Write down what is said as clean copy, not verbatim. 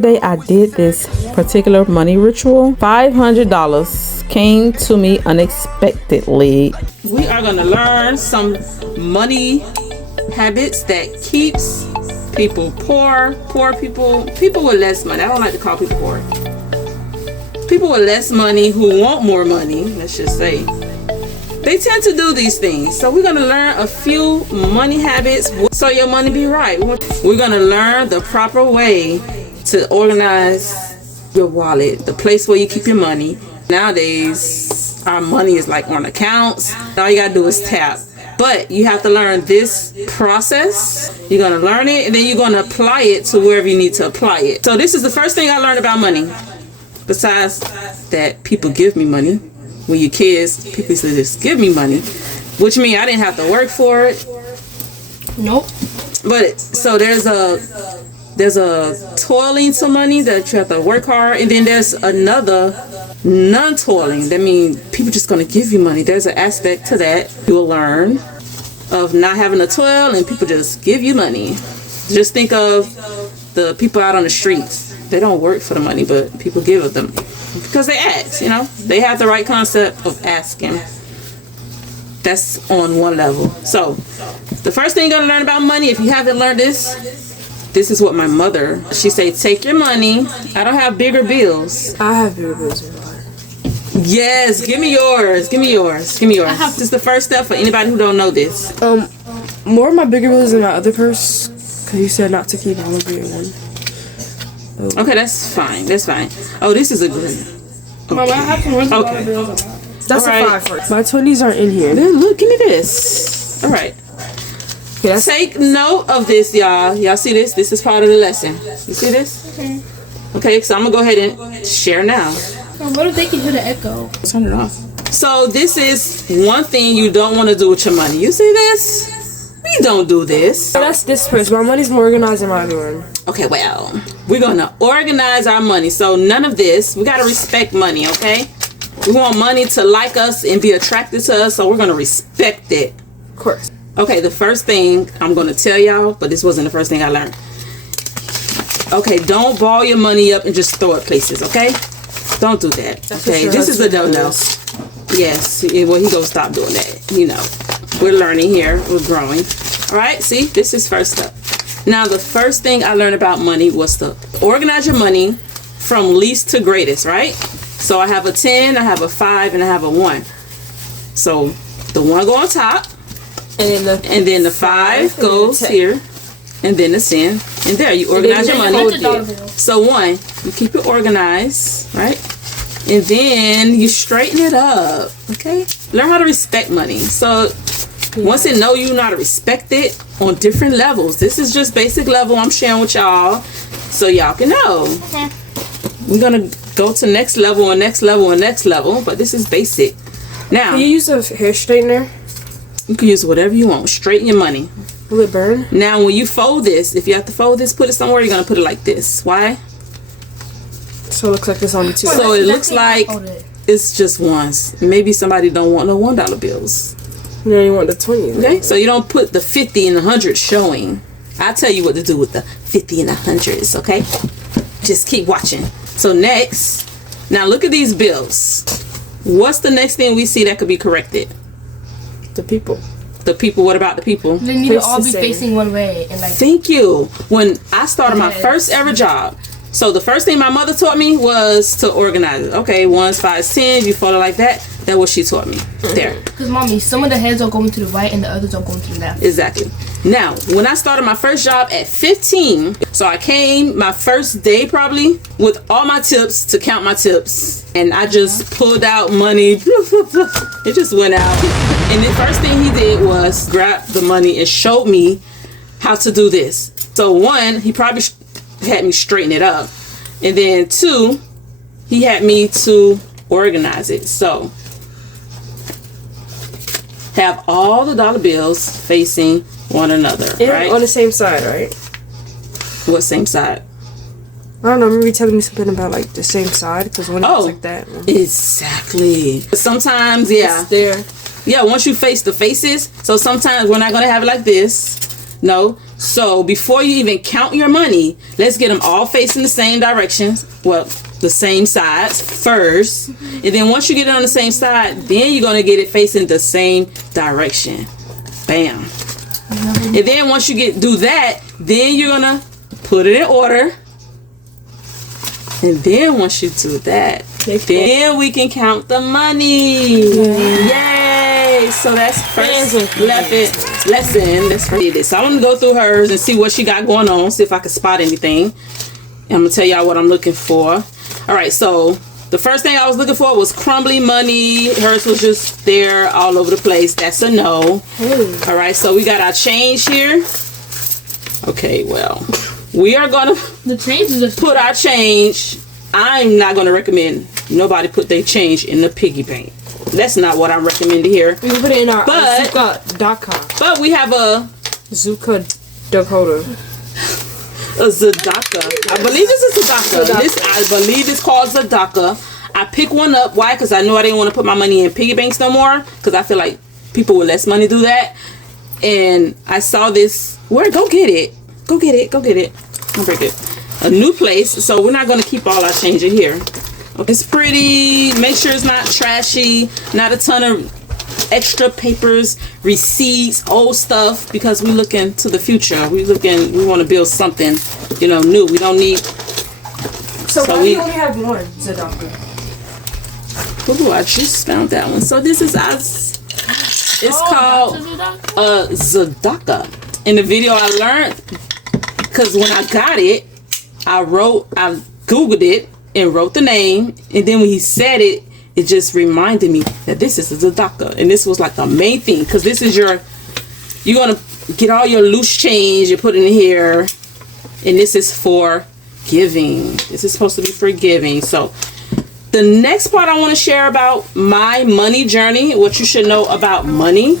Day I did this particular money ritual. $500 came to me unexpectedly. We are gonna learn some money habits that keeps people poor people with less money. I don't like to call people poor. People with less money who want more money, let's just say, they tend to do these things. So we're gonna learn a few money habits so your money be right. We're gonna learn the proper way to organize your wallet, the place where you keep your money. Nowadays, our money is like on accounts. All you gotta do is tap. But you have to learn this process. You're gonna learn it, and then you're gonna apply it to wherever you need to apply it. So this is the first thing I learned about money. Besides that, people give me money. When you're kids, people used to just give me money, which means I didn't have to work for it. Nope. But so there's a toiling to money that you have to work hard, and then there's another non-toiling. That means people just gonna give you money. There's an aspect to that you'll learn of not having to toil and people just give you money. Just think of the people out on the streets. They don't work for the money, but people give it them because they ask. You know, they have the right concept of asking. That's on one level. So the first thing you're gonna learn about money, if you haven't learned this is what my mother, she say, take your money. I don't have bigger bills. I have bigger bills. Yes, give me yours. Give me yours. Give me yours. This is the first step for anybody who don't know this. More of my bigger bills in my other purse, because you said not to keep all of your one. Oh. Okay, that's fine. That's fine. Oh, this is a good one. Okay. Mom, I have to run okay. Bills. That's all a 5 first. My 20s aren't in here. Then look, give me this. All right. Okay, take note of this, y'all. Y'all see this? This is part of the lesson. You see this? Okay. Okay, so I'm going to go ahead and share now. What if they can hear the echo? Turn it off. So this is one thing you don't want to do with your money. You see this? We don't do this. So that's this person. My money's more organized than my other one. Okay, well, we're going to organize our money. So none of this. We got to respect money, okay? We want money to like us and be attracted to us, so we're going to respect it. Of course. Okay, the first thing I'm going to tell y'all, but this wasn't the first thing I learned. Okay, don't ball your money up and just throw it places, okay? Don't do that, okay? This is a no-no. Yes, well, he gonna stop doing that, you know. We're learning here, we're growing. All right, see, this is first step. Now, the first thing I learned about money was to organize your money from least to greatest, right? So I have a 10, I have a 5, and I have a 1. So the 1 go on top, and then the 5 goes here, and then the 10, and there you organize your money. So 1, you keep it organized, right? And then you straighten it up, okay? Learn how to respect money. So once you know you know how to respect it on different levels. This is just basic level I'm sharing with y'all so y'all can know. Okay. We're gonna go to next level and next level and next level, but this is basic. Now, can you use a hair straightener? You can use whatever you want. Straighten your money. Will it burn? Now, when you fold this, if you have to fold this, put it somewhere, you're going to put it like this. Why? So it looks like this on the 2. So it looks like it's just ones. Maybe somebody don't want no $1 bills. No, you want the 20. Okay, so you don't put the 50 and the 100 showing. I'll tell you what to do with the 50 and the 100s, okay? Just keep watching. So next, now look at these bills. What's the next thing we see that could be corrected? The people. The people, what about the people? They need to all be facing one way. And like. Thank you. When I started my first ever job, so the first thing my mother taught me was to organize it. Okay, 1s, 5s, 10s, you fold it like that. That's what she taught me. There. Because, Mommy, some of the heads are going to the right and the others are going to the left. Exactly. Now, when I started my first job at 15, so I came my first day probably with all my tips to count my tips. And I just pulled out money. It just went out. And the first thing he did was grab the money and showed me how to do this. So 1, he probably had me straighten it up. And then 2, he had me to organize it. So have all the dollar bills facing one another, and right? On the same side, right? What same side? I don't know. Remember you telling me something about like the same side? Because when it's like that. Exactly. Sometimes, yeah. It's there. Yeah, once you face the faces. So sometimes we're not going to have it like this. No. So before you even count your money, let's get them all facing the same directions. Well, the same sides first. And then once you get it on the same side, then you're going to get it facing the same direction. Bam. And then once you do that, then you're going to put it in order. And then once you do that, then we can count the money. Yay! So that's first lesson. That's first. So I'm going to go through hers and see what she got going on. See if I can spot anything. And I'm going to tell y'all what I'm looking for. All right, so the first thing I was looking for was crumbly money. Hers was just there all over the place. That's a no. All right, so we got our change here. Okay, well, we are going to put our change. I'm not going to recommend nobody put their change in the piggy bank. That's not what I'm recommending here. We can put it in our Zuka Dakota. But we have a Zuka Dakota. A Zadaka. I believe it's a Zadaka. I believe it's called Zadaka. I picked one up. Why? Because I knew I didn't want to put my money in piggy banks no more. Because I feel like people with less money do that. And I saw this. Where? Go get it. Go get it. Go get it. I'll break it. A new place. So we're not going to keep all our change in here. It's pretty. Make sure it's not trashy. Not a ton of extra papers, receipts, old stuff, because we looking to the future. We want to build something, new. We don't need. So why do you only have one Zadaka? Oh, I just found that one. So this is us. It's called Zadaka. In the video I learned, because when I got it, I Googled it and wrote the name, and then when he said it, it just reminded me that this is a Zadaka. And this was like the main thing, because this is you're going to get all your loose change and put it in here. And this is for giving. This is supposed to be for giving. So the next part I want to share about my money journey, what you should know about money.